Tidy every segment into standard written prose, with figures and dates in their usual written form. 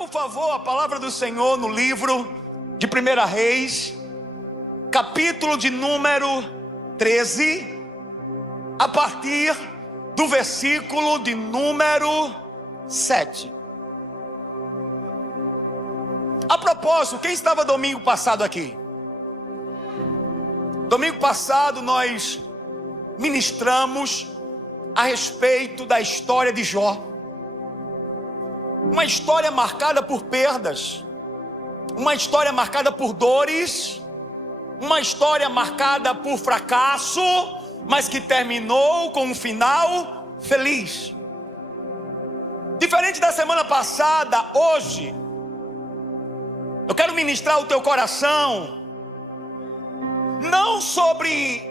por favor, a palavra do Senhor no livro de 1 Reis, capítulo de número 13, a partir do versículo de número 7. A propósito, quem estava domingo passado aqui? Domingo passado nós ministramos a respeito da história de Jó. Uma história marcada por perdas, uma história marcada por dores, uma história marcada por fracasso, mas que terminou com um final feliz. Diferente da semana passada, hoje eu quero ministrar o teu coração não sobre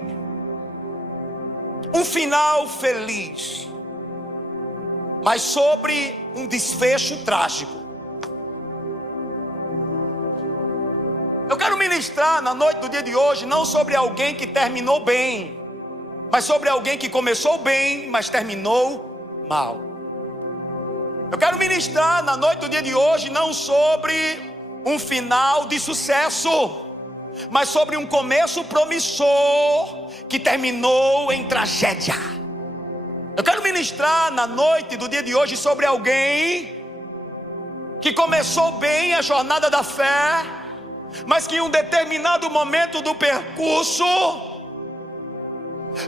um final feliz, mas sobre um desfecho trágico. Eu quero ministrar na noite do dia de hoje não sobre alguém que terminou bem, mas sobre alguém que começou bem, mas terminou mal. Eu quero ministrar na noite do dia de hoje não sobre um final de sucesso, mas sobre um começo promissor que terminou em tragédia. Eu quero ministrar na noite do dia de hoje sobre alguém que começou bem a jornada da fé, mas que em um determinado momento do percurso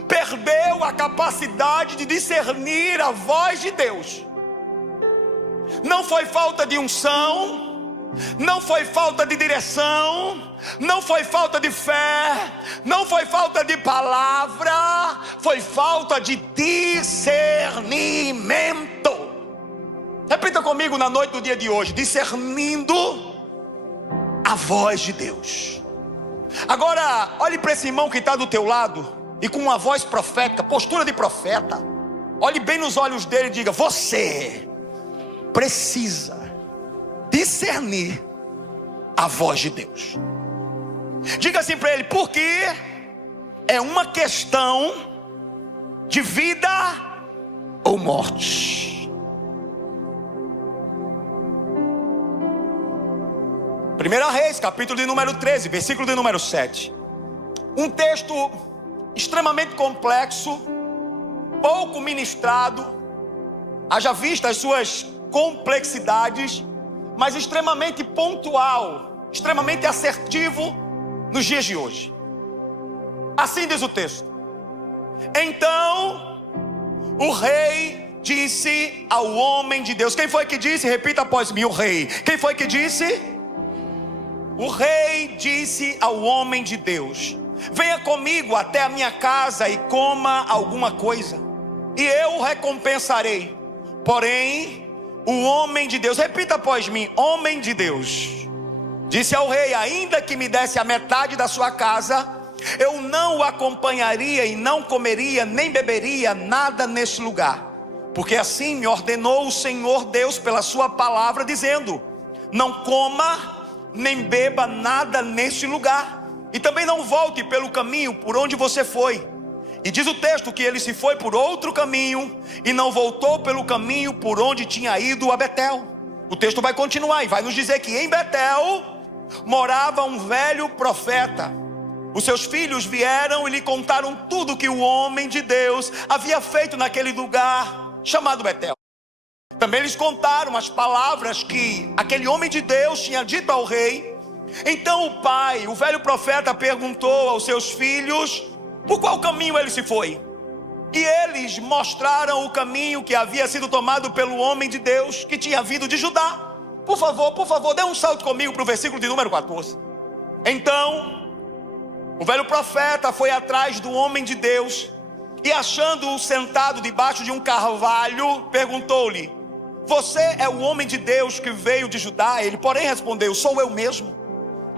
perdeu a capacidade de discernir a voz de Deus. Não foi falta de unção, não foi falta de direção, não foi falta de fé, não foi falta de palavra, foi falta de discernimento. Repita comigo na noite do dia de hoje: discernindo a voz de Deus. Agora, olhe para esse irmão que está do teu lado e com uma voz profética, postura de profeta, olhe bem nos olhos dele e diga: você precisa discernir a voz de Deus. Diga assim para ele: porque é uma questão de vida ou morte. 1 Reis, capítulo de número 13, versículo de número 7. Um texto extremamente complexo, pouco ministrado, haja vista as suas complexidades, mas extremamente pontual, extremamente assertivo nos dias de hoje. Assim diz o texto: então o rei disse ao homem de Deus. Quem foi que disse? Repita após mim: o rei. Quem foi que disse? O rei disse ao homem de Deus: venha comigo até a minha casa e coma alguma coisa, e eu o recompensarei. Porém o homem de Deus, repita após mim: homem de Deus disse ao rei: ainda que me desse a metade da sua casa, eu não o acompanharia e não comeria nem beberia nada neste lugar, porque assim me ordenou o Senhor Deus pela sua palavra, dizendo: não coma nem beba nada neste lugar, e também não volte pelo caminho por onde você foi. E diz o texto que ele se foi por outro caminho e não voltou pelo caminho por onde tinha ido a Betel. O texto vai continuar e vai nos dizer que em Betel morava um velho profeta. Os seus filhos vieram e lhe contaram tudo que o homem de Deus havia feito naquele lugar chamado Betel. Também lhes contaram as palavras que aquele homem de Deus tinha dito ao rei. Então o pai, o velho profeta, perguntou aos seus filhos por qual caminho ele se foi. E eles mostraram o caminho que havia sido tomado pelo homem de Deus, que tinha vindo de Judá. Por favor, dê um salto comigo para o versículo de número 14. Então o velho profeta foi atrás do homem de Deus e, achando-o sentado debaixo de um carvalho, perguntou-lhe: você é o homem de Deus que veio de Judá? Ele, porém, respondeu: sou eu mesmo.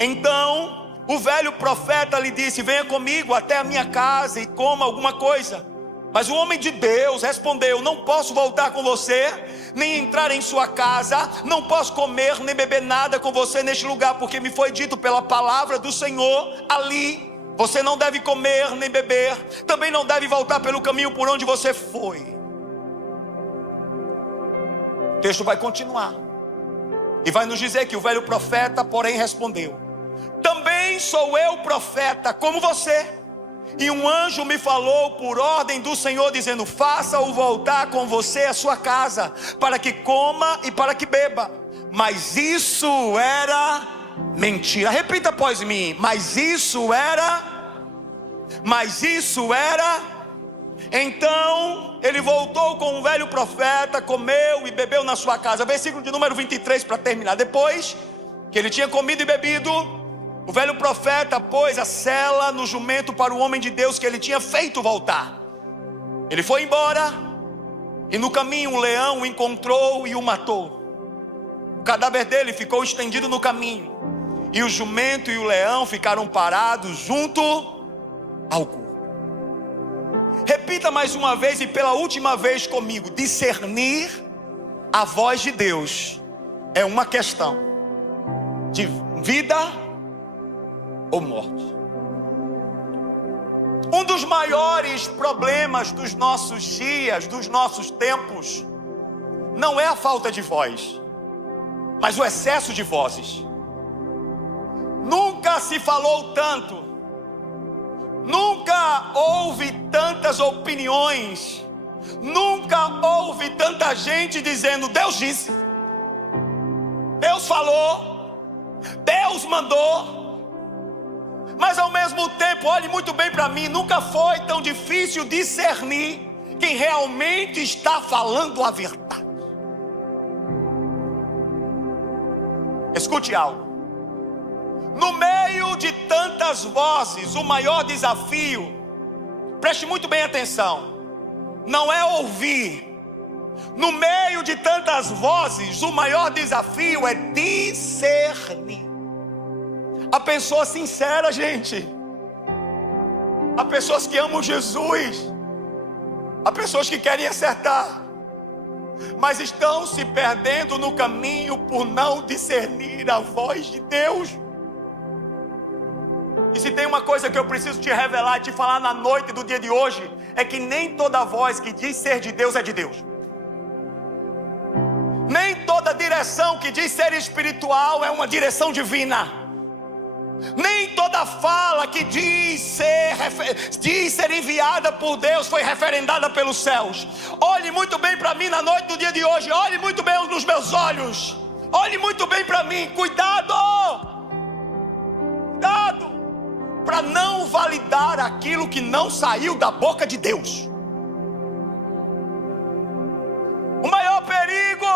Então o velho profeta lhe disse: venha comigo até a minha casa e coma alguma coisa. Mas o homem de Deus respondeu: não posso voltar com você, nem entrar em sua casa, não posso comer nem beber nada com você neste lugar, porque me foi dito pela palavra do Senhor: ali você não deve comer nem beber, também não deve voltar pelo caminho por onde você foi. O texto vai continuar. E vai nos dizer que o velho profeta, porém, respondeu: também sou eu profeta, como você. E um anjo me falou por ordem do Senhor, dizendo: faça-o voltar com você à sua casa, para que coma e para que beba. Mas isso era mentira. Repita após mim: mas isso era. Então ele voltou com o velho profeta, comeu e bebeu na sua casa. Versículo de número 23 para terminar. Depois que ele tinha comido e bebido, o velho profeta pôs a sela no jumento para o homem de Deus que ele tinha feito voltar. Ele foi embora e no caminho um leão o encontrou e o matou. O cadáver dele ficou estendido no caminho, e o jumento e o leão ficaram parados junto ao corpo. Repita mais uma vez e pela última vez comigo: discernir a voz de Deus é uma questão de vida ou morte. Um dos maiores problemas dos nossos dias, dos nossos tempos, não é a falta de voz, mas o excesso de vozes. Nunca se falou tanto, nunca houve tantas opiniões, nunca houve tanta gente dizendo: Deus disse, Deus falou, Deus mandou. Mas ao mesmo tempo, olhe muito bem para mim, nunca foi tão difícil discernir quem realmente está falando a verdade. Escute algo. No meio de tantas vozes, o maior desafio, preste muito bem atenção, não é ouvir. No meio de tantas vozes, o maior desafio é discernir. Há pessoas sinceras, gente. Há pessoas que amam Jesus. Há pessoas que querem acertar, mas estão se perdendo no caminho por não discernir a voz de Deus. E se tem uma coisa que eu preciso te revelar e te falar na noite do dia de hoje, é que nem toda voz que diz ser de Deus é de Deus. Nem toda direção que diz ser espiritual é uma direção divina. Nem toda fala que diz ser enviada por Deus foi referendada pelos céus. Olhe muito bem para mim na noite do dia de hoje. Olhe muito bem nos meus olhos. Olhe muito bem para mim. Cuidado! Cuidado! Para não validar aquilo que não saiu da boca de Deus. O maior perigo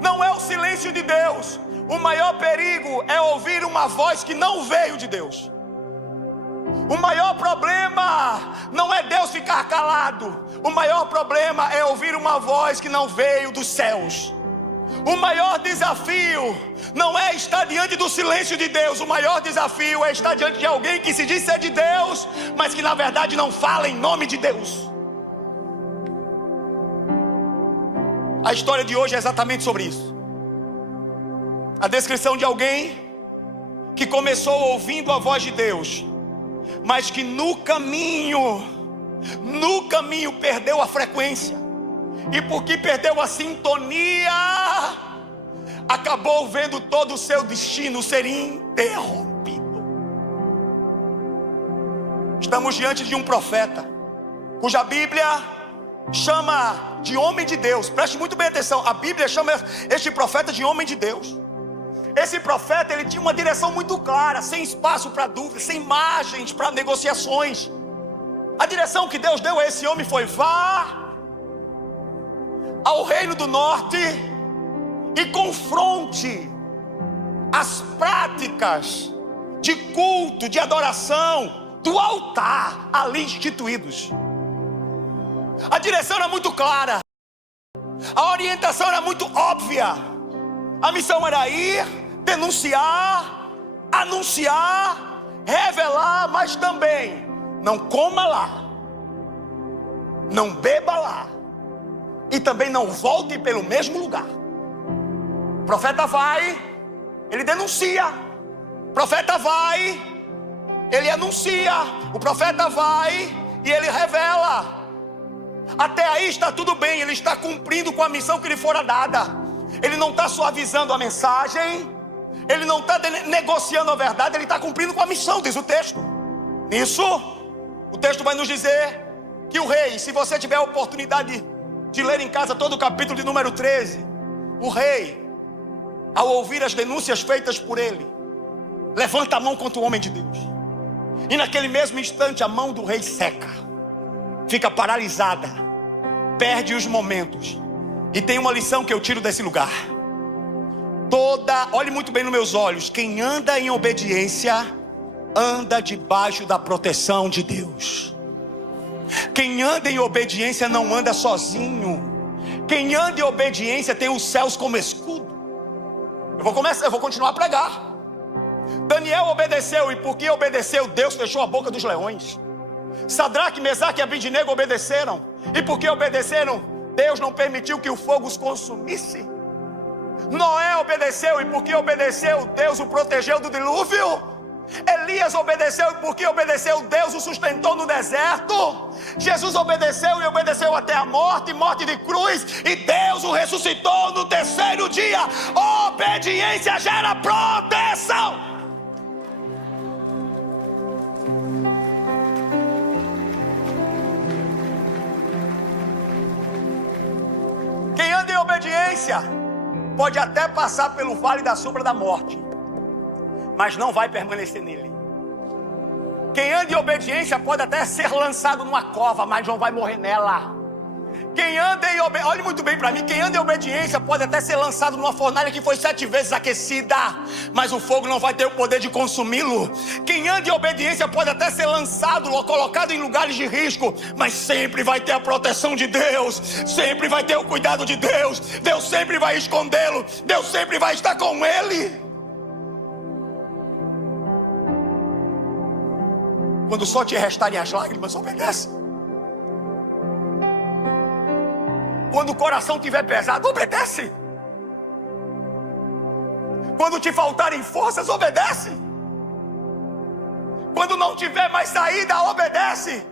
não é o silêncio de Deus. O maior perigo é ouvir uma voz que não veio de Deus. O maior problema não é Deus ficar calado. O maior problema é ouvir uma voz que não veio dos céus. O maior desafio não é estar diante do silêncio de Deus. O maior desafio é estar diante de alguém que se diz ser de Deus, mas que na verdade não fala em nome de Deus. A história de hoje é exatamente sobre isso. A descrição de alguém que começou ouvindo a voz de Deus, mas que no caminho perdeu a frequência. E porque perdeu a sintonia, acabou vendo todo o seu destino ser interrompido. Estamos diante de um profeta, cuja Bíblia chama de homem de Deus. Preste muito bem atenção, a Bíblia chama este profeta de homem de Deus. Esse profeta, ele tinha uma direção muito clara, sem espaço para dúvidas, sem margens para negociações. A direção que Deus deu a esse homem foi: vá ao reino do norte e confronte as práticas de culto, de adoração, do altar ali instituídos. A direção era muito clara, a orientação era muito óbvia. A missão era ir, denunciar, anunciar, revelar, mas também não coma lá, não beba lá, e também não volte pelo mesmo lugar. O profeta vai, ele denuncia. O profeta vai, ele anuncia. O profeta vai e ele revela. Até aí está tudo bem, ele está cumprindo com a missão que lhe fora dada. Ele não está suavizando a mensagem, ele não está negociando a verdade, ele está cumprindo com a missão, diz o texto. Nisso, o texto vai nos dizer que o rei, se você tiver a oportunidade de ler em casa todo o capítulo de número 13, o rei, ao ouvir as denúncias feitas por ele, levanta a mão contra o homem de Deus. E naquele mesmo instante a mão do rei seca, fica paralisada, perde os momentos. E tem uma lição que eu tiro desse lugar. Olhe muito bem nos meus olhos. Quem anda em obediência, anda debaixo da proteção de Deus. Quem anda em obediência não anda sozinho. Quem anda em obediência tem os céus como escudo. Eu vou continuar a pregar. Daniel obedeceu, e porque obedeceu, Deus fechou a boca dos leões. Sadraque, Mesaque e Abidnego obedeceram, e porque obedeceram, Deus não permitiu que o fogo os consumisse. Noé obedeceu, e porque obedeceu, Deus o protegeu do dilúvio. Elias obedeceu, e porque obedeceu, Deus o sustentou no deserto. Jesus obedeceu e obedeceu até a morte, morte de cruz, e Deus o ressuscitou no terceiro dia. Obediência gera proteção. Quem anda em obediência pode até passar pelo vale da sombra da morte, mas não vai permanecer nele. Quem anda em obediência pode até ser lançado numa cova, mas não vai morrer nela. Quem anda em obediência, olhe muito bem para mim, quem anda em obediência pode até ser lançado numa fornalha que foi 7 vezes aquecida, mas o fogo não vai ter o poder de consumi-lo. Quem anda em obediência pode até ser lançado ou colocado em lugares de risco, mas sempre vai ter a proteção de Deus, sempre vai ter o cuidado de Deus. Deus sempre vai escondê-lo, Deus sempre vai estar com ele. Quando só te restarem as lágrimas, obedece. Quando o coração estiver pesado, obedece. Quando te faltarem forças, obedece. Quando não tiver mais saída, obedece.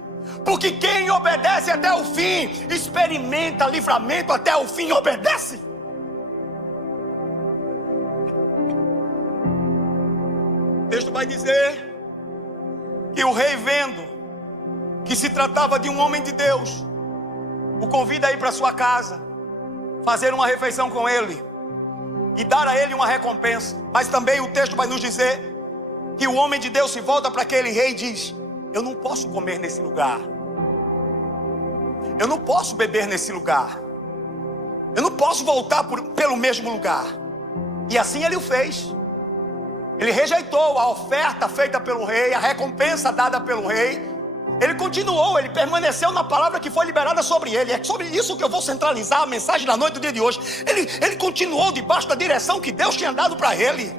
Porque quem obedece até o fim, experimenta livramento até o fim, obedece. O texto vai dizer que o rei, vendo que se tratava de um homem de Deus, o convida a ir para sua casa, fazer uma refeição com ele e dar a ele uma recompensa. Mas também o texto vai nos dizer que o homem de Deus se volta para aquele rei e diz: eu não posso comer nesse lugar, eu não posso beber nesse lugar, eu não posso voltar pelo mesmo lugar. E assim ele o fez. Ele rejeitou a oferta feita pelo rei, a recompensa dada pelo rei. Ele continuou, ele permaneceu na palavra que foi liberada sobre ele. É sobre isso que eu vou centralizar a mensagem da noite do dia de hoje. Ele continuou debaixo da direção que Deus tinha dado para ele.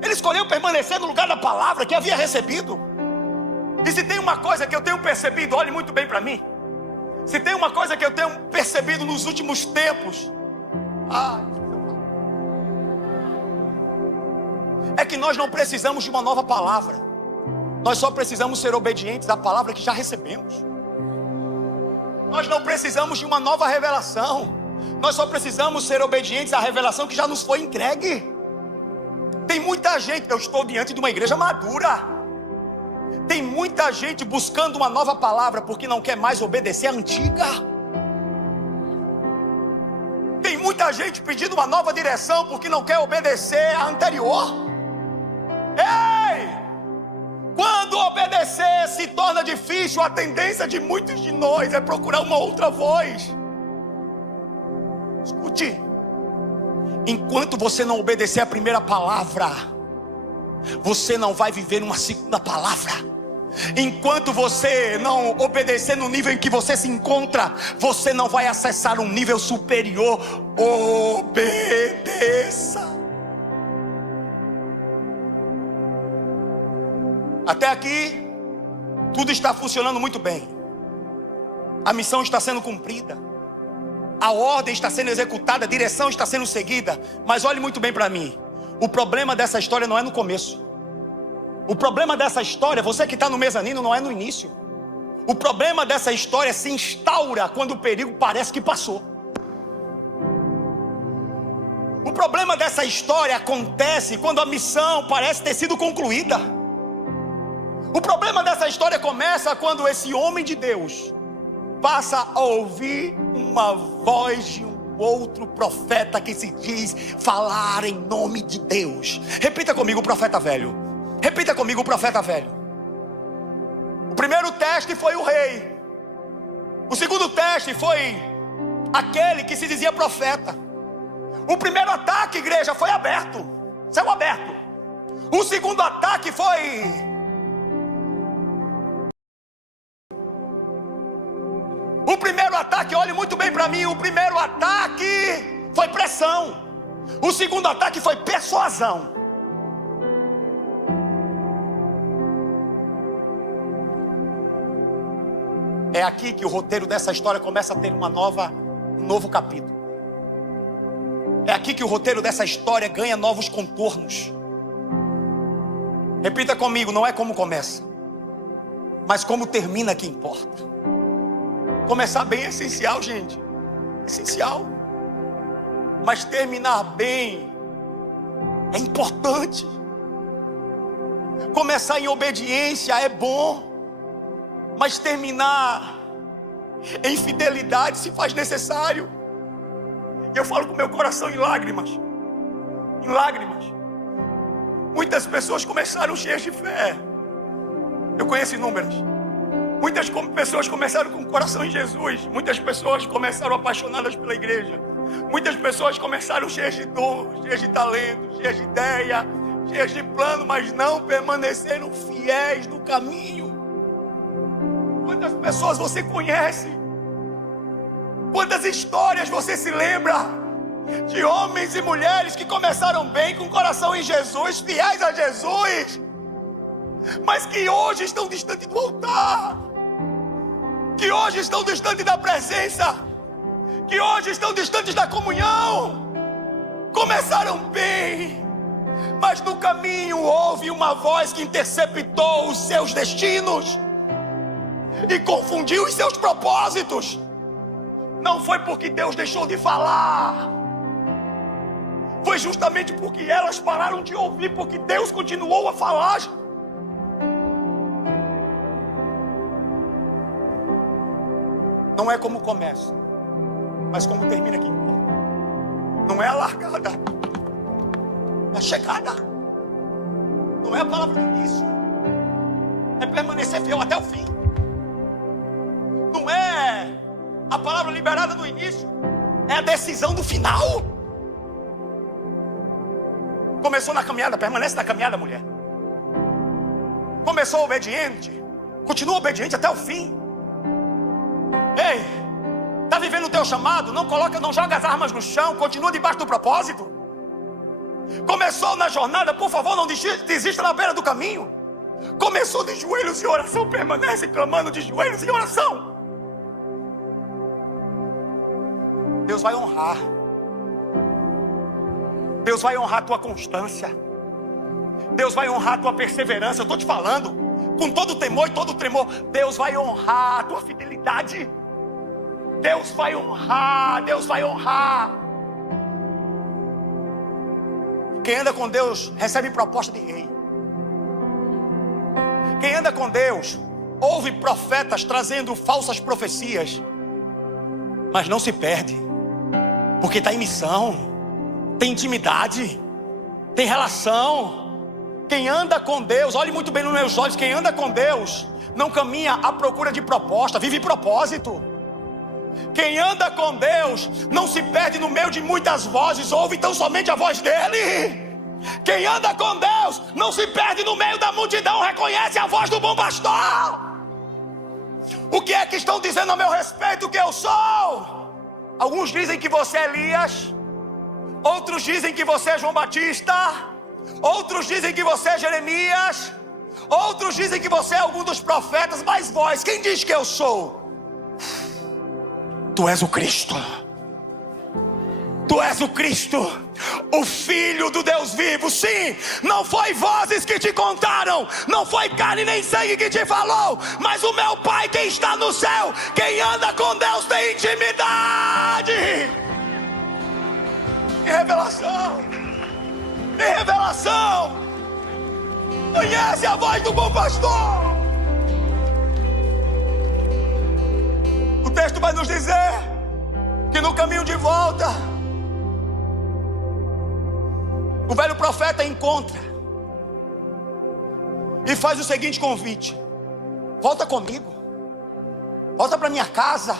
Ele escolheu permanecer no lugar da palavra que havia recebido. E se tem uma coisa que eu tenho percebido, olhe muito bem para mim. Se tem uma coisa que eu tenho percebido nos últimos tempos, é que nós não precisamos de uma nova palavra. Nós só precisamos ser obedientes à palavra que já recebemos. Nós não precisamos de uma nova revelação. Nós só precisamos ser obedientes à revelação que já nos foi entregue. Tem muita gente, eu estou diante de uma igreja madura. Tem muita gente buscando uma nova palavra porque não quer mais obedecer à antiga. Tem muita gente pedindo uma nova direção porque não quer obedecer à anterior. Ei! Quando obedecer se torna difícil, a tendência de muitos de nós é procurar uma outra voz. Escute, enquanto você não obedecer a primeira palavra, você não vai viver uma segunda palavra. Enquanto você não obedecer no nível em que você se encontra, você não vai acessar um nível superior. Obedeça. Até aqui, tudo está funcionando muito bem. A missão está sendo cumprida, a ordem está sendo executada, a direção está sendo seguida. Mas olhe muito bem para mim. O problema dessa história não é no começo. O problema dessa história, você que está no mezanino, não é no início. O problema dessa história se instaura quando o perigo parece que passou. O problema dessa história acontece quando a missão parece ter sido concluída. O problema dessa história começa quando esse homem de Deus passa a ouvir uma voz de um outro profeta que se diz falar em nome de Deus. Repita comigo, o profeta velho. Repita comigo, o profeta velho. O primeiro teste foi o rei. O segundo teste foi aquele que se dizia profeta. O primeiro ataque, igreja, foi aberto, céu aberto. O segundo ataque foi o primeiro ataque, olhe muito bem para mim. O primeiro ataque foi pressão. O segundo ataque foi persuasão. É aqui que o roteiro dessa história começa a ter um novo capítulo. É aqui que o roteiro dessa história ganha novos contornos. Repita comigo, não é como começa, mas como termina que importa. Começar bem é essencial, gente. Essencial. Mas terminar bem é importante. Começar em obediência é bom, mas terminar em fidelidade se faz necessário. E eu falo com meu coração em lágrimas. Em lágrimas. Muitas pessoas começaram cheias de fé. Eu conheço inúmeras. Muitas pessoas começaram com o coração em Jesus. Muitas pessoas começaram apaixonadas pela igreja. Muitas pessoas começaram cheias de dom, cheias de talento, cheias de ideia, cheias de plano, mas não permaneceram fiéis no caminho. Quantas pessoas você conhece? Quantas histórias você se lembra de homens e mulheres que começaram bem, com o coração em Jesus, fiéis a Jesus, mas que hoje estão distantes do altar, que hoje estão distantes da presença, que hoje estão distantes da comunhão. Começaram bem, mas no caminho houve uma voz que interceptou os seus destinos e confundiu os seus propósitos. Não foi porque Deus deixou de falar, foi justamente porque elas pararam de ouvir, porque Deus continuou a falar. Não é como começa, mas como termina aqui. Não é a largada, é a chegada. Não é a palavra do início, é permanecer fiel até o fim. Não é a palavra liberada no início, é a decisão do final. Começou na caminhada, permanece na caminhada, mulher. Começou obediente, continua obediente até o fim. Ei, está vivendo o teu chamado? Não joga as armas no chão, continua debaixo do propósito. Começou na jornada, por favor, não desista na beira do caminho. Começou de joelhos em oração, permanece clamando de joelhos em oração. Deus vai honrar. Deus vai honrar a tua constância. Deus vai honrar a tua perseverança. Eu estou te falando, com todo temor e todo tremor, Deus vai honrar a tua fidelidade. Deus vai honrar, Deus vai honrar. Quem anda com Deus recebe proposta de rei. Quem anda com Deus ouve profetas trazendo falsas profecias, mas não se perde, porque está em missão, tem intimidade, tem relação. Quem anda com Deus, olhe muito bem nos meus olhos, quem anda com Deus não caminha à procura de proposta, vive propósito. Quem anda com Deus não se perde no meio de muitas vozes, ouve tão somente a voz dele. Quem anda com Deus não se perde no meio da multidão, reconhece a voz do bom pastor. O que é que estão dizendo a meu respeito que eu sou? Alguns dizem que você é Elias, outros dizem que você é João Batista, outros dizem que você é Jeremias, outros dizem que você é algum dos profetas, mas vós, quem diz que eu sou? Tu és o Cristo. Tu és o Cristo, o Filho do Deus vivo. Sim, não foi vozes que te contaram, não foi carne nem sangue que te falou, mas o meu Pai que está no céu. Quem anda com Deus tem intimidade. Tem revelação. Tem revelação. Conhece a voz do bom pastor. O texto vai nos dizer que no caminho de volta, o velho profeta encontra e faz o seguinte convite: volta comigo, volta para minha casa,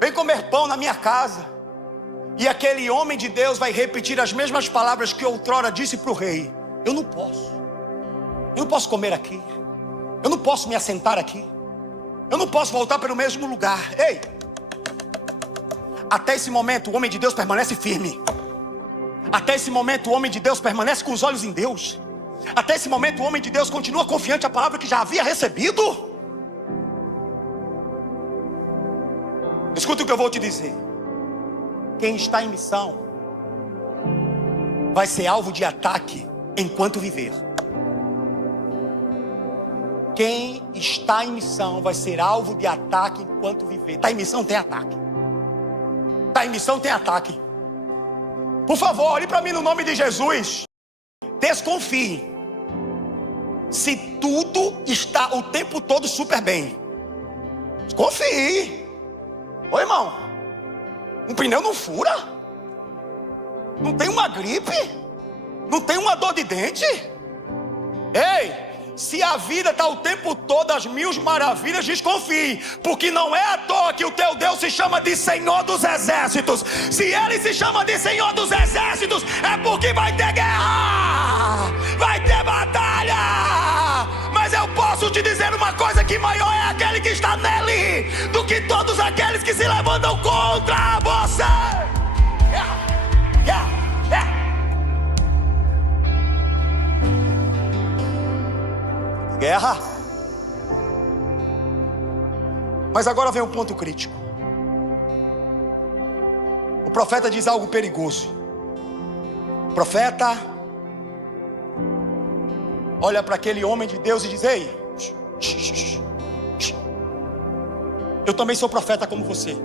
vem comer pão na minha casa. E aquele homem de Deus vai repetir as mesmas palavras que outrora disse para o rei: eu não posso comer aqui, eu não posso me assentar aqui, eu não posso voltar para o mesmo lugar. Ei, até esse momento o homem de Deus permanece firme. Até esse momento o homem de Deus permanece com os olhos em Deus. Até esse momento o homem de Deus continua confiante à palavra que já havia recebido. Escuta o que eu vou te dizer. Quem está em missão vai ser alvo de ataque enquanto viver. Quem está em missão vai ser alvo de ataque enquanto viver. Está em missão, tem ataque. Está em missão, tem ataque. Por favor, olhe para mim no nome de Jesus. Desconfie se tudo está o tempo todo super bem. Confie. Ô irmão, um pneu não fura, não tem uma gripe, não tem uma dor de dente. Ei, se a vida está o tempo todo às mil maravilhas, desconfie, porque não é à toa que o teu Deus se chama de Senhor dos Exércitos. Se Ele se chama de Senhor dos Exércitos, é porque vai ter guerra, vai ter batalha. Mas eu posso te dizer uma coisa, que maior é aquele que está nele do que todos aqueles que se levantam contra você. Guerra. Mas agora vem um ponto crítico. O profeta diz algo perigoso. O profeta olha para aquele homem de Deus e diz: ei, eu também sou profeta como você.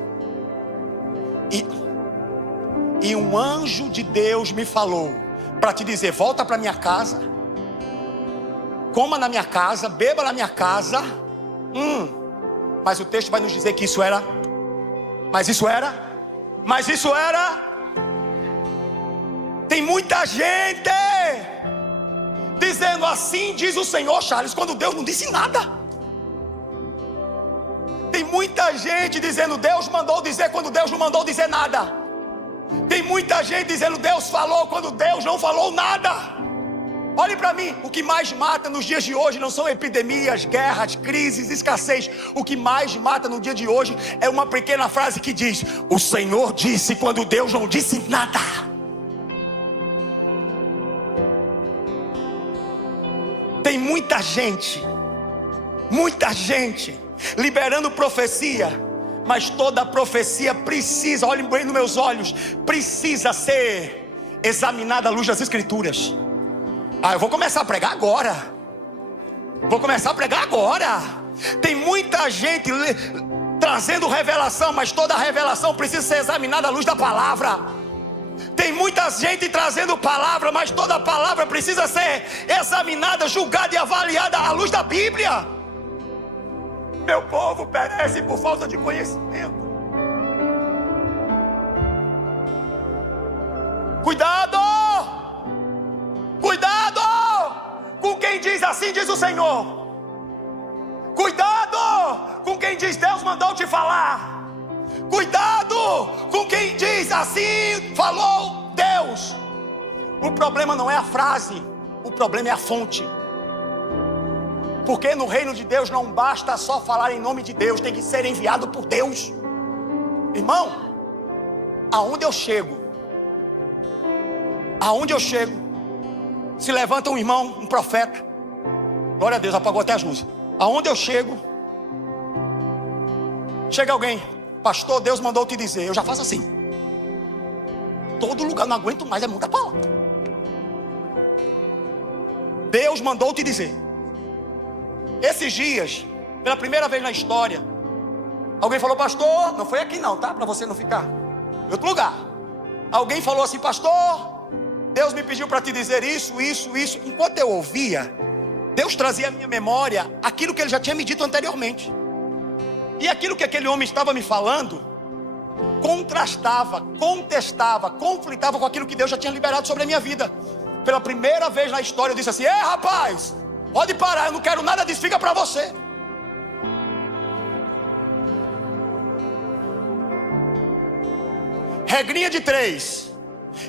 E um anjo de Deus me falou para te dizer: volta para minha casa, coma na minha casa, beba na minha casa. Mas o texto vai nos dizer que isso era. Mas isso era. Tem muita gente dizendo: assim diz o Senhor, Charles, quando Deus não disse nada. Tem muita gente dizendo: Deus mandou dizer, quando Deus não mandou dizer nada. Tem muita gente dizendo: Deus falou, quando Deus não falou nada. Olhe para mim, o que mais mata nos dias de hoje não são epidemias, guerras, crises, escassez. O que mais mata no dia de hoje é uma pequena frase que diz: o Senhor disse, quando Deus não disse nada. Tem muita gente liberando profecia, mas toda profecia precisa, olhem bem nos meus olhos, precisa ser examinada à luz das Escrituras. Eu vou começar a pregar agora. Tem muita gente trazendo revelação, mas toda revelação precisa ser examinada à luz da palavra. Tem muita gente trazendo palavra, mas toda palavra precisa ser examinada, julgada e avaliada à luz da Bíblia. Meu povo perece por falta de conhecimento. Cuidado com quem diz: assim diz o Senhor. Cuidado com quem diz: Deus mandou te falar. Cuidado com quem diz: assim falou Deus. O problema não é a frase, o problema é a fonte. Porque no reino de Deus não basta só falar em nome de Deus, tem que ser enviado por Deus. Irmão, aonde eu chego, se levanta um irmão, um profeta, glória a Deus, apagou até as luzes. Aonde eu chego, chega alguém: pastor, Deus mandou te dizer. Eu já faço assim. Todo lugar, não aguento mais, é muita palavra. Deus mandou te dizer. Esses dias, pela primeira vez na história, alguém falou: pastor, não foi aqui não, tá? Para você não ficar em outro lugar. Alguém falou assim: pastor, Deus me pediu para te dizer isso. Enquanto eu ouvia, Deus trazia à minha memória aquilo que Ele já tinha me dito anteriormente. E aquilo que aquele homem estava me falando contrastava, contestava, conflitava com aquilo que Deus já tinha liberado sobre a minha vida. Pela primeira vez na história eu disse assim: ei, rapaz, pode parar, eu não quero nada disso, fica para você. Regrinha de 3.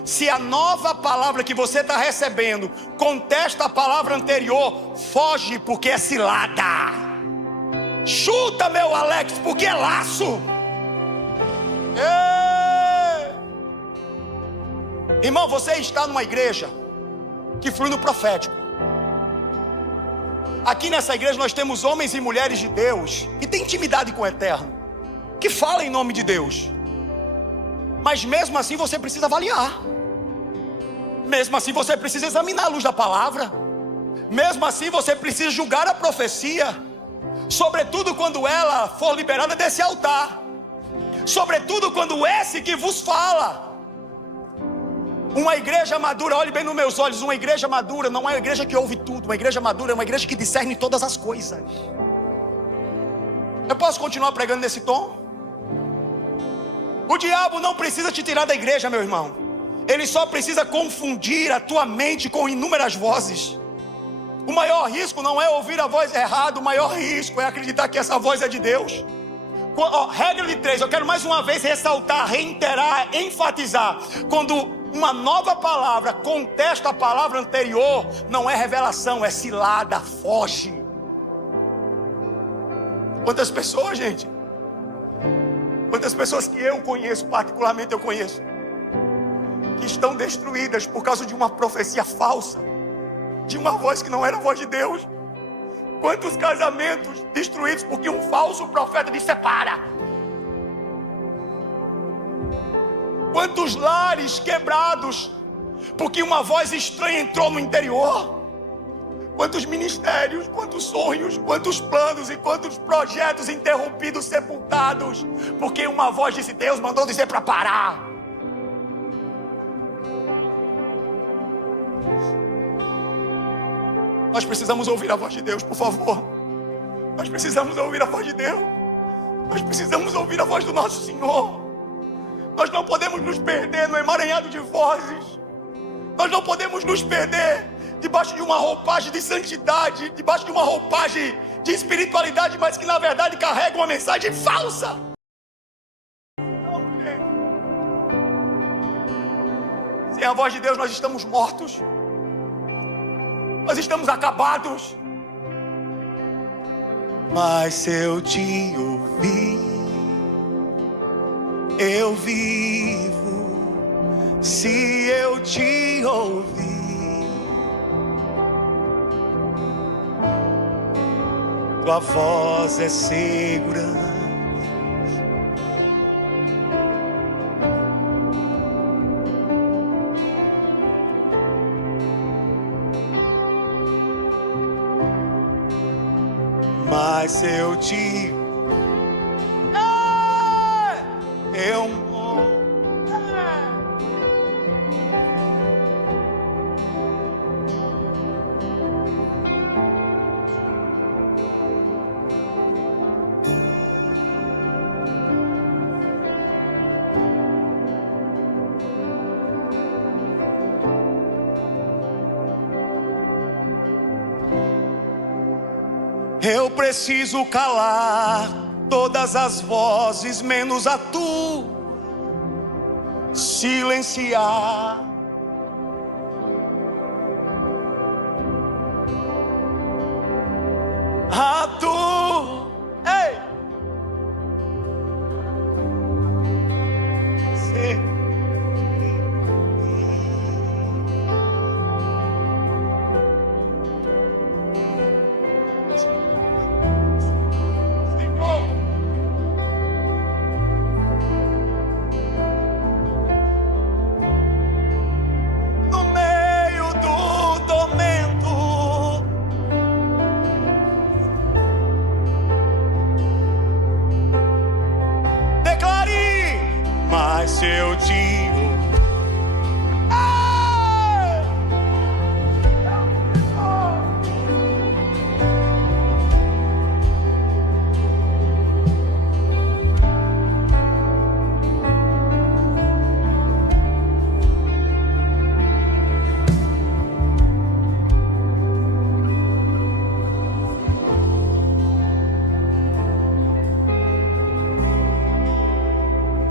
Se a nova palavra que você está recebendo contesta a palavra anterior, foge, porque é cilada. Chuta, meu Alex, porque é laço. Ei! Irmão, você está numa igreja que flui no profético. Aqui nessa igreja nós temos homens e mulheres de Deus que têm intimidade com o Eterno, que falam em nome de Deus. Mas mesmo assim você precisa avaliar. Mesmo assim você precisa examinar a luz da palavra. Mesmo assim você precisa julgar a profecia, sobretudo quando ela for liberada desse altar, sobretudo quando esse que vos fala. Uma igreja madura, olhe bem nos meus olhos, uma igreja madura não é uma igreja que ouve tudo. Uma igreja madura é uma igreja que discerne todas as coisas. Eu posso continuar pregando nesse tom? O diabo não precisa te tirar da igreja, meu irmão. Ele só precisa confundir a tua mente com inúmeras vozes. O maior risco não é ouvir a voz errada, o maior risco é acreditar que essa voz é de Deus. Regra de 3, eu quero mais uma vez ressaltar, reiterar, enfatizar. Quando uma nova palavra contesta a palavra anterior, não é revelação, é cilada, foge. Quantas pessoas, gente? Quantas pessoas que eu conheço, particularmente eu conheço, que estão destruídas por causa de uma profecia falsa, de uma voz que não era a voz de Deus. Quantos casamentos destruídos porque um falso profeta disse: separa. Quantos lares quebrados porque uma voz estranha entrou no interior. Quantos ministérios, quantos sonhos, quantos planos e quantos projetos interrompidos, sepultados, porque uma voz disse: Deus mandou dizer para parar. Nós precisamos ouvir a voz de Deus, por favor. Nós precisamos ouvir a voz de Deus. Nós precisamos ouvir a voz do nosso Senhor. Nós não podemos nos perder no emaranhado de vozes. Nós não podemos nos perder debaixo de uma roupagem de santidade, debaixo de uma roupagem de espiritualidade, mas que na verdade carrega uma mensagem falsa. Sem a voz de Deus nós estamos mortos. Nós estamos acabados. Mas se eu te ouvir, eu vivo. Se eu te ouvir, tua voz é segurança. Mas se eu te eu Eu preciso calar todas as vozes, menos a tua, silenciar. A tua, ei,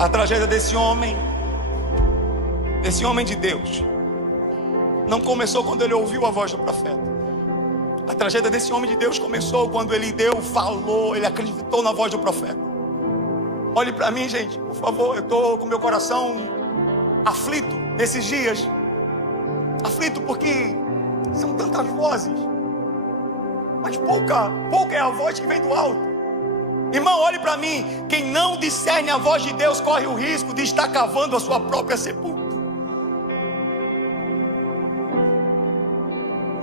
A tragédia desse homem de Deus, não começou quando ele ouviu a voz do profeta. A tragédia desse homem de Deus começou quando ele falou, ele acreditou na voz do profeta. Olhe para mim, gente, por favor. Eu estou com meu coração aflito nesses dias. Aflito porque são tantas vozes, mas pouca é a voz que vem do alto. Irmão, olhe para mim. Quem não discerne a voz de Deus corre o risco de estar cavando a sua própria sepultura.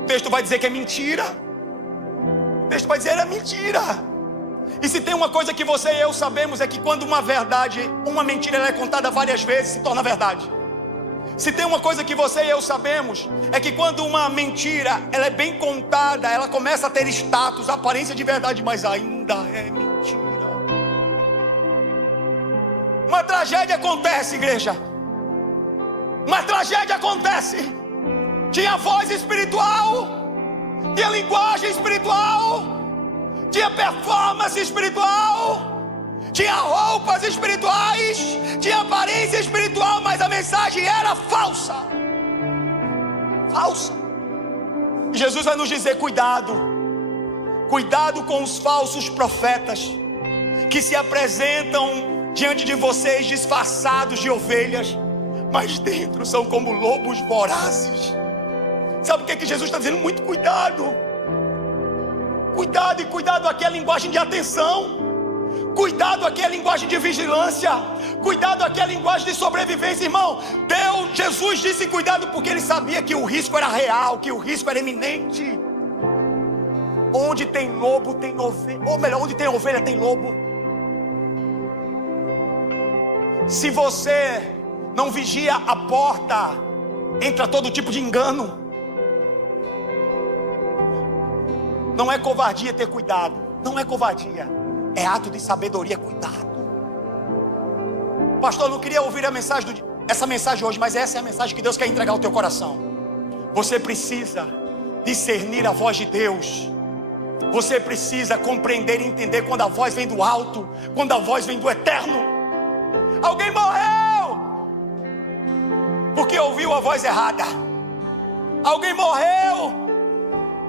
O texto vai dizer que é mentira. O texto vai dizer é mentira. E se tem uma coisa que você e eu sabemos, é que quando uma mentira ela é contada várias vezes, se torna verdade. Se tem uma coisa que você e eu sabemos, é que quando uma mentira ela é bem contada, ela começa a ter status, aparência de verdade, mas ainda é mentira. Uma tragédia acontece, igreja. Uma tragédia acontece. Tinha voz espiritual, tinha linguagem espiritual, tinha performance espiritual, tinha roupas espirituais, tinha aparência espiritual, mas a mensagem era falsa. Falsa. E Jesus vai nos dizer: cuidado com os falsos profetas que se apresentam diante de vocês disfarçados de ovelhas, mas dentro são como lobos vorazes. Sabe o que Jesus está dizendo? Muito cuidado. Cuidado aqui é a linguagem de atenção. Cuidado aqui é a linguagem de vigilância. Cuidado aqui é a linguagem de sobrevivência, irmão. Jesus disse cuidado porque ele sabia que o risco era real, que o risco era iminente. Onde tem lobo tem ovelha, ou melhor, onde tem ovelha tem lobo. Se você não vigia a porta, entra todo tipo de engano. Não é covardia ter cuidado. Não é covardia. É ato de sabedoria, cuidado. Pastor, eu não queria ouvir essa mensagem hoje, mas essa é a mensagem que Deus quer entregar ao teu coração. Você precisa discernir a voz de Deus. Você precisa compreender e entender quando a voz vem do alto, quando a voz vem do eterno. Alguém morreu porque ouviu a voz errada. Alguém morreu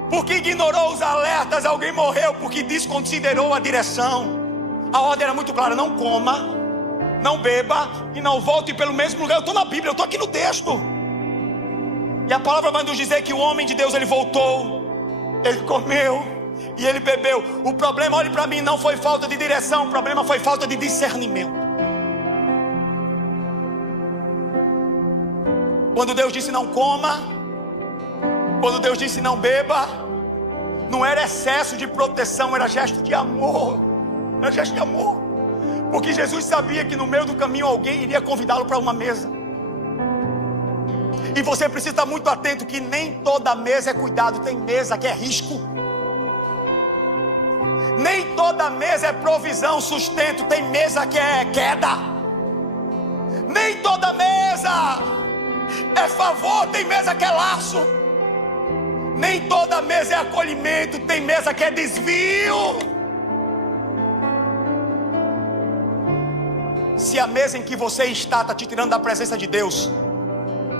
porque ignorou os alertas. Alguém morreu porque desconsiderou a direção. A ordem era muito clara: não coma, não beba e não volte pelo mesmo lugar. Eu estou na Bíblia, eu estou aqui no texto. E a palavra vai nos dizer que o homem de Deus, ele voltou, ele comeu e ele bebeu. O problema, olhe para mim, não foi falta de direção. O problema foi falta de discernimento. Quando Deus disse não coma, quando Deus disse não beba, não era excesso de proteção, era gesto de amor. Era gesto de amor. Porque Jesus sabia que no meio do caminho alguém iria convidá-lo para uma mesa. E você precisa estar muito atento que nem toda mesa é cuidado. Tem mesa que é risco. Nem toda mesa é provisão, sustento. Tem mesa que é queda. Nem toda mesa é favor, tem mesa que é laço. Nem toda mesa é acolhimento, tem mesa que é desvio. Se a mesa em que você está te tirando da presença de Deus,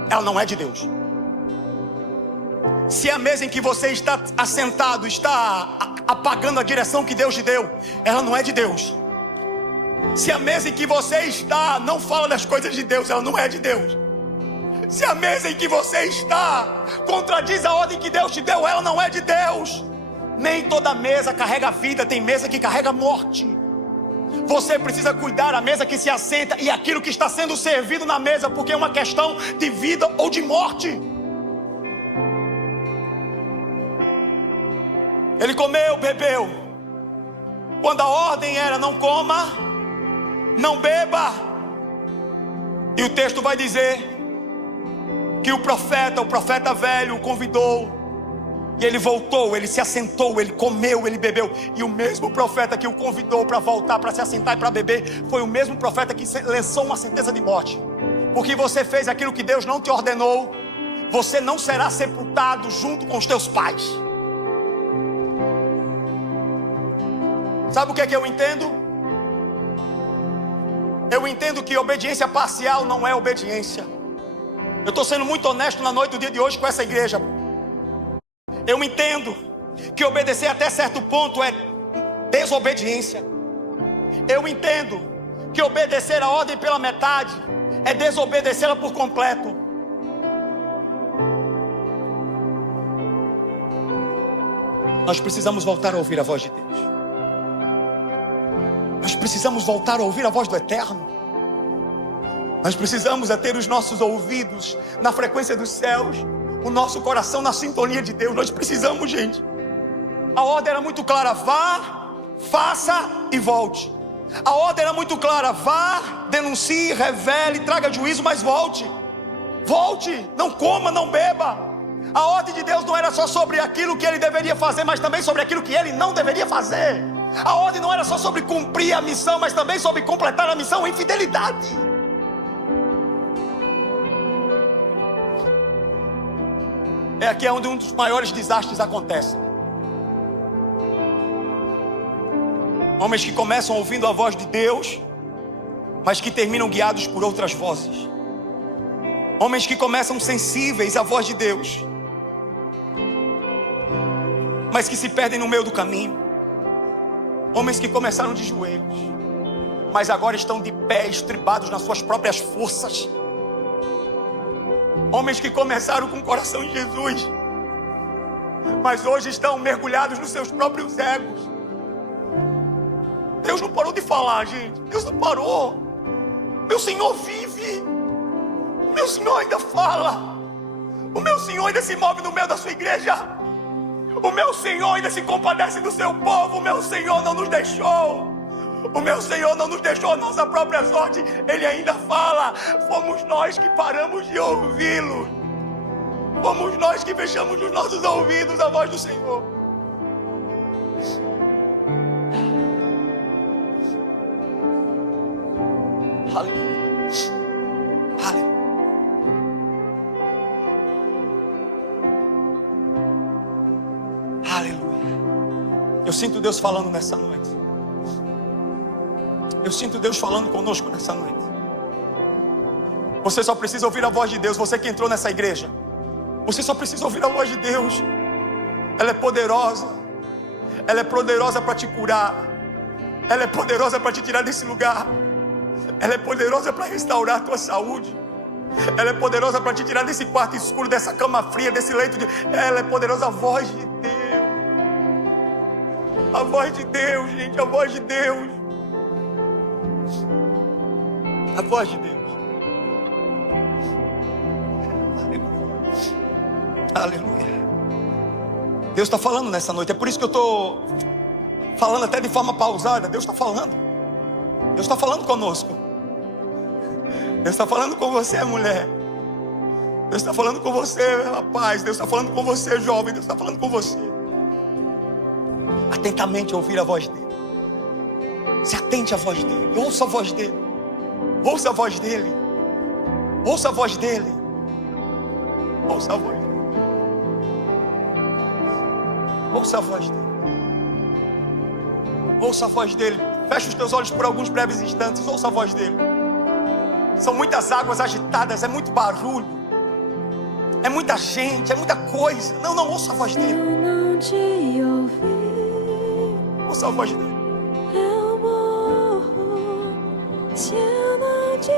ela não é de Deus. Se a mesa em que você está assentado está apagando a direção que Deus te deu, ela não é de Deus. Se a mesa em que você está não fala das coisas de Deus, ela não é de Deus. Se a mesa em que você está contradiz a ordem que Deus te deu, ela não é de Deus. Nem toda mesa carrega vida, tem mesa que carrega morte. Você precisa cuidar a mesa que se assenta e aquilo que está sendo servido na mesa, porque é uma questão de vida ou de morte. Ele comeu, bebeu. Quando a ordem era não coma, não beba. E o texto vai dizer que o profeta velho o convidou. E ele voltou, ele se assentou, ele comeu, ele bebeu. E o mesmo profeta que o convidou para voltar, para se assentar e para beber, foi o mesmo profeta que lançou uma sentença de morte. Porque você fez aquilo que Deus não te ordenou, você não será sepultado junto com os teus pais. Sabe o que é que eu entendo? Eu entendo que obediência parcial não é obediência. Eu estou sendo muito honesto na noite do dia de hoje com essa igreja. Eu entendo que obedecer até certo ponto é desobediência. Eu entendo que obedecer a ordem pela metade é desobedecê-la por completo. Nós precisamos voltar a ouvir a voz de Deus. Nós precisamos voltar a ouvir a voz do Eterno. Nós precisamos ter os nossos ouvidos na frequência dos céus, o nosso coração na sintonia de Deus. Nós precisamos, gente. A ordem era muito clara: vá, faça e volte. A ordem era muito clara: vá, denuncie, revele, traga juízo, mas volte. Volte, não coma, não beba. A ordem de Deus não era só sobre aquilo que ele deveria fazer, mas também sobre aquilo que ele não deveria fazer. A ordem não era só sobre cumprir a missão, mas também sobre completar a missão em fidelidade. É aqui onde um dos maiores desastres acontece. Homens que começam ouvindo a voz de Deus, mas que terminam guiados por outras vozes. Homens que começam sensíveis à voz de Deus, mas que se perdem no meio do caminho. Homens que começaram de joelhos, mas agora estão de pé, estribados nas suas próprias forças. Homens que começaram com o coração em Jesus, mas hoje estão mergulhados nos seus próprios egos. Deus não parou de falar, gente. Deus não parou. Meu Senhor vive. O meu Senhor ainda fala. O meu Senhor ainda se move no meio da sua igreja. O meu Senhor ainda se compadece do seu povo. O meu Senhor não nos deixou. O meu Senhor não nos deixou a nossa própria sorte. Ele ainda fala. Fomos nós que paramos de ouvi-lo. Fomos nós que fechamos os nossos ouvidos à voz do Senhor. Aleluia. Aleluia. Aleluia. Eu sinto Deus falando nessa noite. Eu sinto Deus falando conosco nessa noite. Você só precisa ouvir a voz de Deus. Você que entrou nessa igreja, você só precisa ouvir a voz de Deus. Ela é poderosa. Ela é poderosa para te curar. Ela é poderosa para te tirar desse lugar. Ela é poderosa para restaurar a tua saúde. Ela é poderosa para te tirar desse quarto escuro, dessa cama fria, desse leito de... Ela é poderosa, a voz de Deus. A voz de Deus, gente, a voz de Deus. A voz de Deus. Aleluia. Aleluia. Deus está falando nessa noite. É por isso que eu estou falando até de forma pausada. Deus está falando. Deus está falando conosco. Deus está falando com você, mulher. Deus está falando com você, rapaz. Deus está falando com você, jovem. Deus está falando com você. Atentamente ouvir a voz dele. Se atente à voz dele. Ouça a voz dele. Ouça a voz dele. Ouça a voz dele. Ouça a voz dele. Ouça a voz dele. Ouça a voz dele. Feche os teus olhos por alguns breves instantes. Ouça a voz dele. São muitas águas agitadas. É muito barulho. É muita gente. É muita coisa. Não, ouça a voz dele. Eu não te ouvi. Ouça a voz dele. Eu morro se eu não te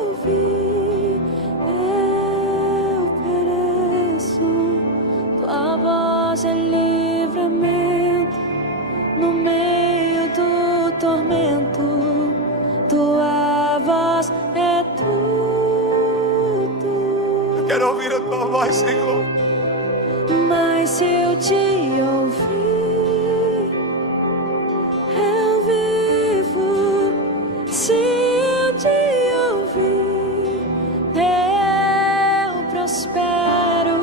ouvir. Eu pereço. Tua voz é livramento no meio do tormento. Tua voz é tudo. Eu quero ouvir a tua voz, Senhor. Mas se eu te ouvir, eu vivo. Se eu te ouvir, eu prospero.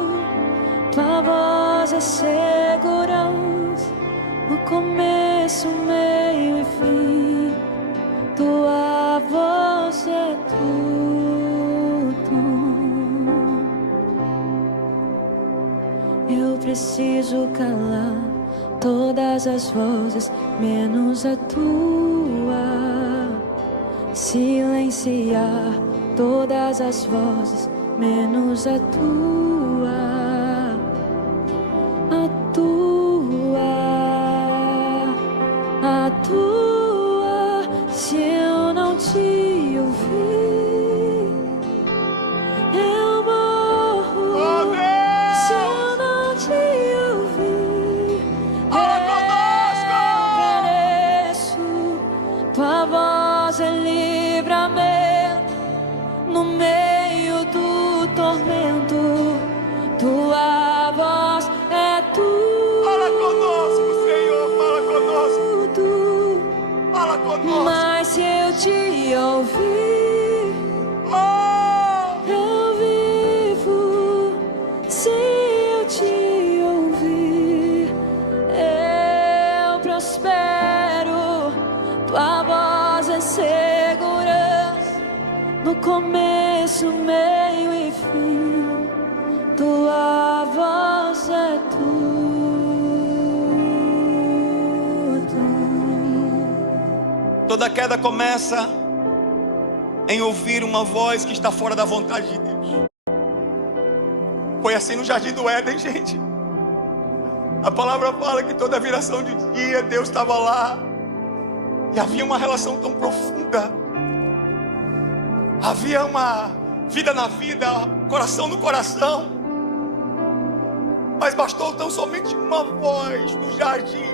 Tua voz é segurança no começo, meio e fim. Tua voz é tudo. Eu preciso calar todas as vozes, menos a tua. silenciar todas as vozes, menos a tua, a tua, a tua. Se eu não te ouvir, eu morro. Se eu não te ouvir, pereço. Tua voz é livramento no meio do tormento. Tua voz é tudo. Fala conosco, Senhor, fala conosco. Fala conosco. Mas se eu te ouvir, eu vivo. Se eu te ouvir, eu prospero. Tua voz é segurança no começo, meio e fim. Tua voz é tudo. Toda queda começa em ouvir uma voz que está fora da vontade de Deus. Foi assim no Jardim do Éden, gente. A palavra fala que toda viração de dia Deus estava lá. E havia uma relação tão profunda. Havia uma vida na vida, coração no coração. Mas bastou tão somente uma voz no jardim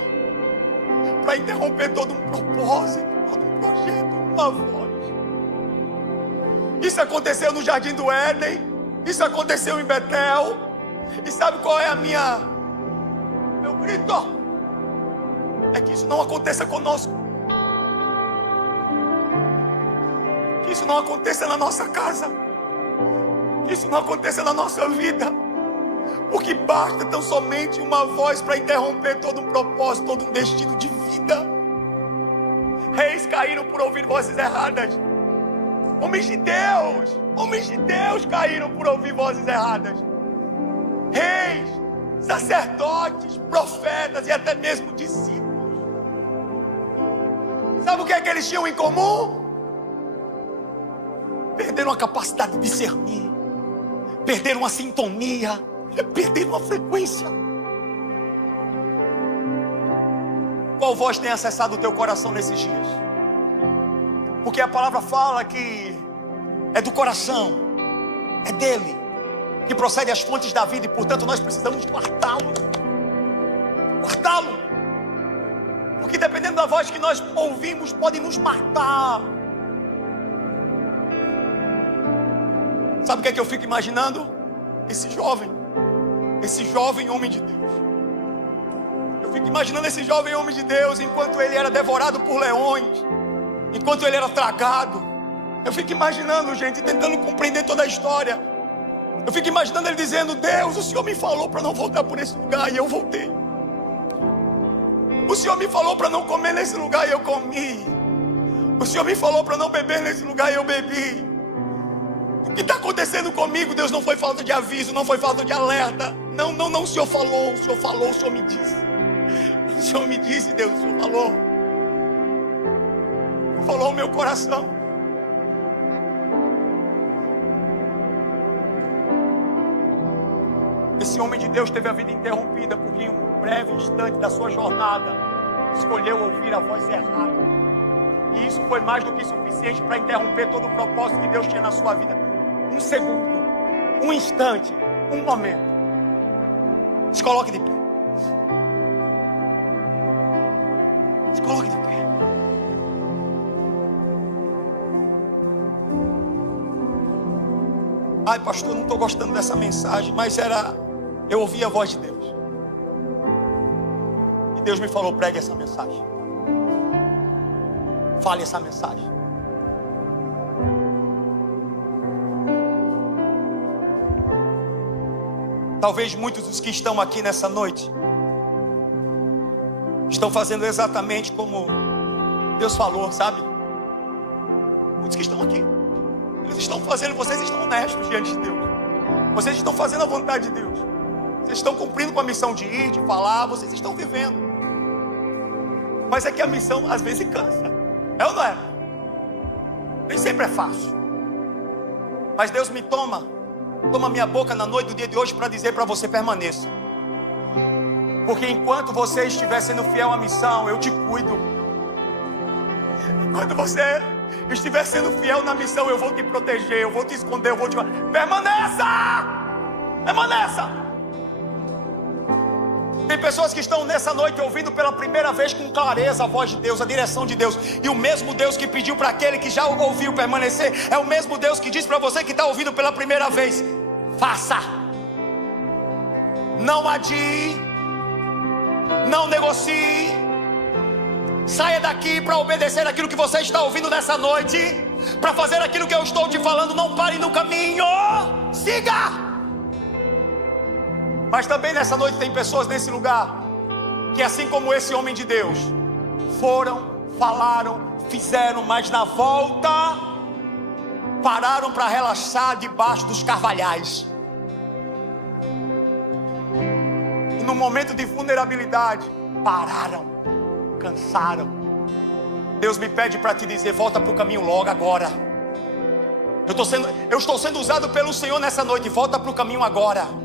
para interromper todo um propósito, todo um projeto, uma voz. Isso aconteceu no Jardim do Éden. Isso aconteceu em Betel. E sabe qual é meu grito? É que isso não aconteça conosco. Que isso não aconteça na nossa casa. Que isso não aconteça na nossa vida. Porque basta tão somente uma voz para interromper todo um propósito, todo um destino de vida. Reis caíram por ouvir vozes erradas. Homens de Deus caíram por ouvir vozes erradas. Reis, sacerdotes, profetas e até mesmo discípulos. Sabe o que é que eles tinham em comum? Perderam a capacidade de discernir. Perderam a sintonia. Perderam a frequência. Qual voz tem acessado o teu coração nesses dias? Porque a palavra fala que é do coração, é dele que procede as fontes da vida. E portanto nós precisamos guardá-lo. Guardá-lo. Porque dependendo da voz que nós ouvimos, pode nos matar. Sabe o que é que eu fico imaginando? Esse jovem homem de Deus. Eu fico imaginando esse jovem homem de Deus enquanto ele era devorado por leões, enquanto ele era tragado. Eu fico imaginando, gente, tentando compreender toda a história. Eu fico imaginando ele dizendo: Deus, o Senhor me falou para não voltar por esse lugar e eu voltei. O Senhor me falou para não comer nesse lugar e eu comi. O Senhor me falou para não beber nesse lugar e eu bebi. O que está acontecendo comigo, Deus, não foi falta de aviso, não foi falta de alerta. Não, o Senhor falou, o Senhor me disse. O Senhor me disse, Deus, o Senhor falou. Falou ao meu coração. Esse homem de Deus teve a vida interrompida porque em um breve instante da sua jornada escolheu ouvir a voz errada. E isso foi mais do que suficiente para interromper todo o propósito que Deus tinha na sua vida. Um segundo, um instante, um momento. Se coloque de pé. Se coloque de pé. Ai, pastor, eu não estou gostando dessa mensagem, mas eu ouvi a voz de Deus. E Deus me falou: pregue essa mensagem. Fale essa mensagem. Talvez muitos dos que estão aqui nessa noite estão fazendo exatamente como Deus falou, sabe? Muitos que estão aqui, eles estão fazendo, vocês estão honestos diante de Deus. Vocês estão fazendo a vontade de Deus. Vocês estão cumprindo com a missão de ir, de falar, vocês estão vivendo. Mas é que a missão às vezes cansa. É ou não é? Nem sempre é fácil. Mas Deus me toma minha boca na noite do dia de hoje para dizer para você: permaneça. Porque enquanto você estiver sendo fiel à missão, eu te cuido. Enquanto você estiver sendo fiel na missão, eu vou te proteger, eu vou te esconder, eu vou te... Permaneça! Permaneça! Tem pessoas que estão nessa noite ouvindo pela primeira vez com clareza a voz de Deus, a direção de Deus. E o mesmo Deus que pediu para aquele que já ouviu permanecer, é o mesmo Deus que diz para você que está ouvindo pela primeira vez: faça. Não adie, não negocie. Saia daqui para obedecer aquilo que você está ouvindo nessa noite, para fazer aquilo que eu estou te falando. Não pare no caminho, siga. Mas também nessa noite tem pessoas nesse lugar que, assim como esse homem de Deus, foram, falaram, fizeram, mas na volta pararam para relaxar debaixo dos carvalhais. E no momento de vulnerabilidade, pararam, cansaram. Deus me pede para te dizer: volta para o caminho logo agora. Eu estou sendo usado pelo Senhor nessa noite. Volta para o caminho agora.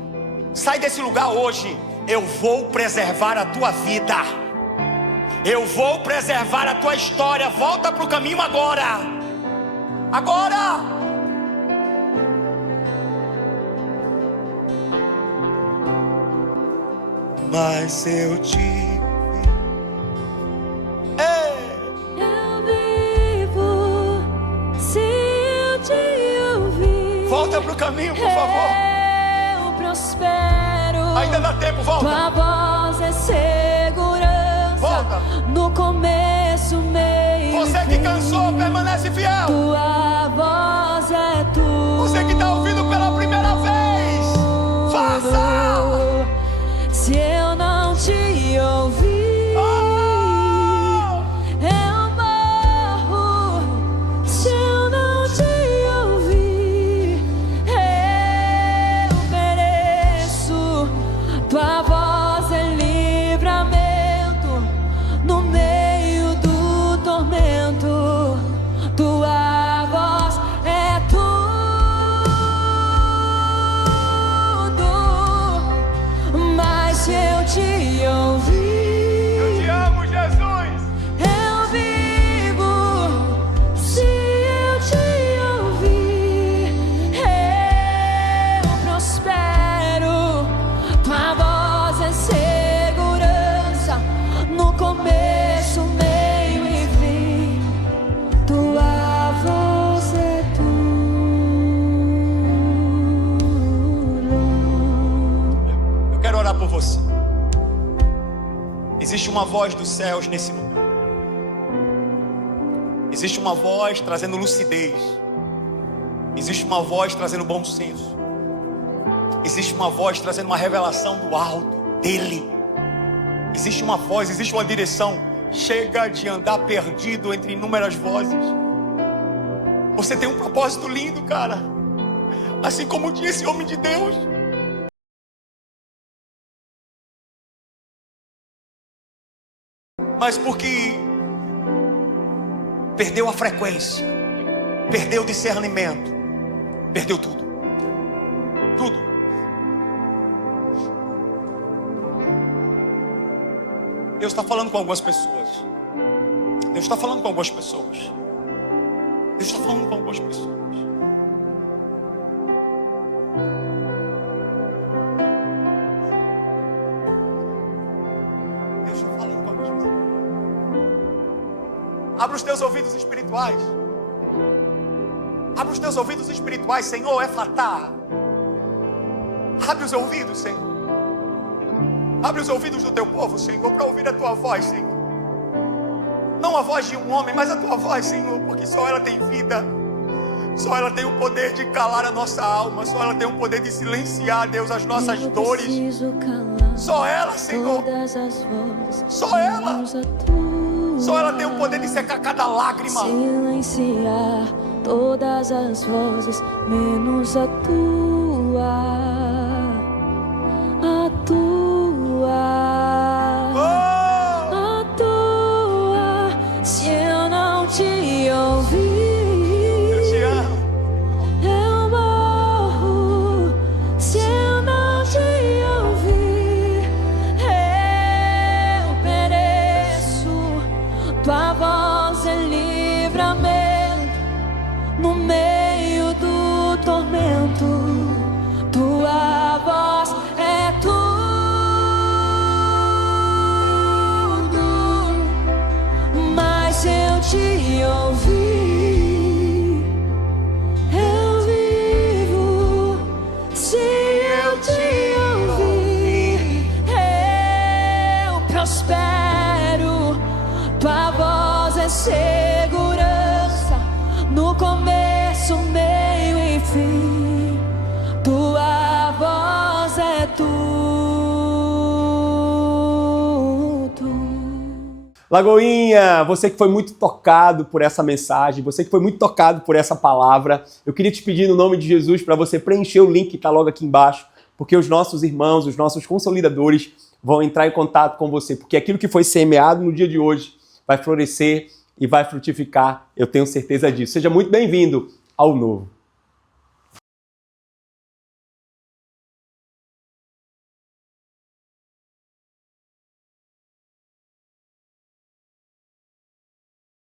Sai desse lugar hoje. Eu vou preservar a tua vida. Eu vou preservar a tua história. Volta para o caminho agora. Agora. Mas eu te vi. Eu vivo se eu te ouvir. Volta para o caminho, por favor. Prospero. Ainda dá tempo, volta. Tua voz é segurança. Volta. No começo, meio. Você que cansou, permanece fiel. Tua voz é tudo. Você que está ouvindo pela primeira vez, faça. Se eu não te ouvir, eu morro. Se eu não te ouvir, tua voz é livramento no meio do tormento. Tua voz é tudo. Mas se eu te ouvir, eu te amo, Jesus. eu vivo. Se eu te ouvir, eu prospero. Tua voz é segurança no começo, meio e fim. Tua voz é tudo. Eu quero orar por você. Existe uma voz dos céus nesse lugar. Existe uma voz trazendo lucidez. Existe uma voz trazendo bom senso. Existe uma voz trazendo uma revelação do alto, dele. Existe uma voz, existe uma direção. Chega de andar perdido entre inúmeras vozes. Você tem um propósito lindo, cara. Assim como tinha esse homem de Deus. Mas porque perdeu a frequência, perdeu o discernimento, perdeu tudo. Tudo. Deus está falando com algumas pessoas. Deus está falando com algumas pessoas. Deus está falando com algumas pessoas. Deus está falando com algumas pessoas. Abra os teus ouvidos espirituais. Abra os teus ouvidos espirituais, Senhor, é fatal. Abre os ouvidos, Senhor. Abre os ouvidos do teu povo, Senhor, para ouvir a tua voz, Senhor. Não a voz de um homem, mas a tua voz, Senhor, porque só ela tem vida. Só ela tem o poder de calar a nossa alma. Só ela tem o poder de silenciar, Deus, as nossas dores. Só ela, Senhor. Só ela. Só ela tem o poder de secar cada lágrima. Silenciar todas as vozes, menos a tua. A tua. A tua. Se eu não te ouvir, Lagoinha, você que foi muito tocado por essa mensagem, você que foi muito tocado por essa palavra, eu queria te pedir no nome de Jesus para você preencher o link que está logo aqui embaixo, porque os nossos irmãos, os nossos consolidadores vão entrar em contato com você, porque aquilo que foi semeado no dia de hoje vai florescer e vai frutificar, eu tenho certeza disso. Seja muito bem-vindo ao novo.